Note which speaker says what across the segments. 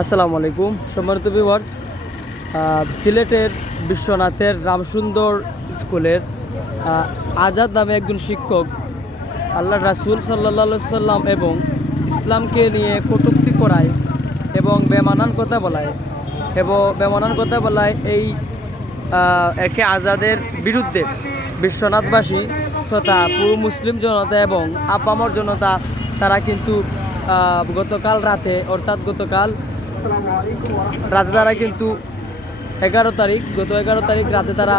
Speaker 1: আসসালামু আলাইকুম। সম্মানিত ভিউয়ার্স সিলেটের বিশ্বনাথের রামসুন্দর স্কুলের আজাদ নামে একজন শিক্ষক আল্লাহ রাসুল সাল্লা সাল্লাম এবং ইসলামকে নিয়ে কটুক্তি করায় এবং বেমানান কথা বলায় এবং বেমানান কথা বলায় এই একে আজাদের বিরুদ্ধে বিশ্বনাথবাসী তথা পুরো মুসলিম জনতা এবং আপামর জনতা, তারা কিন্তু গতকাল রাতে, অর্থাৎ গতকাল রাতে তারা কিন্তু এগারো তারিখ, গত এগারো তারিখ রাতে তারা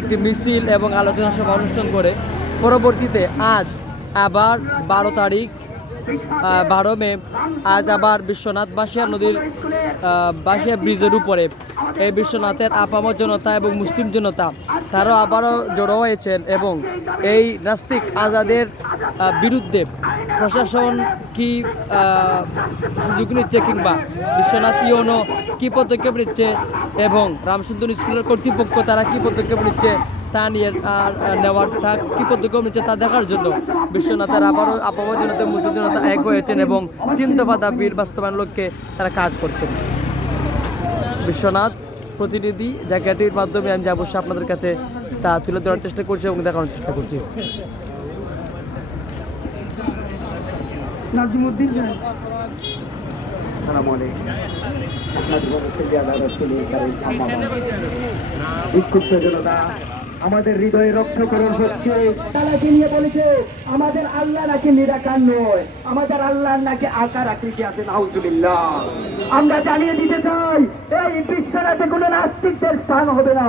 Speaker 1: একটি মিছিল এবং আলোচনা সভা অনুষ্ঠান করে। পরবর্তীতে আজ আবার বারো তারিখ বারো মে, আজ আবার বিশ্বনাথ বাসিয়া নদীর বাসিয়া ব্রিজের উপরে। এই বিশ্বনাথের আপামর জনতা এবং মুসলিম জনতা, তারাও আবারও জড়ো হয়েছেন এবং এই নাস্তিক আজাদের বিরুদ্ধে প্রশাসন কি সুযোগ নিচ্ছে কিংবা বিশ্বনাথ ইউনো কি পদক্ষেপ নিচ্ছে এবং রামসুন্দর স্কুলের কর্তৃপক্ষ তারা কি পদক্ষেপ নিচ্ছে তা নিয়ে আর নেওয়ার তা কি পদক্ষেপ নিচ্ছে তা দেখার জন্য বিশ্বনাথের আবারও আপামর জনতা মুসলিম জনতা এক হয়েছেন এবং তিন দফা দাবির বাস্তবায়ন লক্ষ্যে তারা কাজ করছেন। বিশ্বনাথ প্রতিনিধি জায়গাটির মাধ্যমে আমি অবশ্যই আপনাদের কাছে তা তুলে ধরার চেষ্টা করছি এবং দেখানোর চেষ্টা করছি।
Speaker 2: বিক্ষুব্ধ জনতা আমাদের হৃদয়ে রক্ষকরণ হচ্ছে। তালাকে নিয়ে বলেছে? আমাদের আল্লাহ নাকি নিরাকার নয়। আমাদের আল্লাহ নাকি আকার আকৃতি আছে, নাউজুবিল্লাহ। আমরা জানিয়ে দিতে চাই, এই বিশ্বনাথে কোনো নাস্তিকদের স্থান হবে না।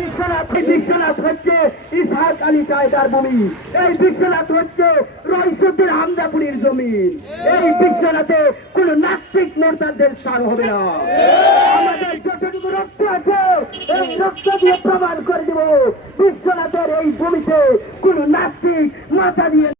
Speaker 2: বিশ্বনাথ বিশ্বনাথ হচ্ছে ইসহাক আলী কায়দার ভূমি। এই বিশ্বনাথ হচ্ছে রইসুদ্দিন হামদাপুরীর জমিন এই বিশ্বনাথে কোন নাস্তিক মোরতাদের স্থান হবে না। আমাদের এই রক্ত দিয়ে প্রমাণ করে দেব বিশ্বনাথের এই ভূমিতে কোন নাস্তিক মাথা দিয়ে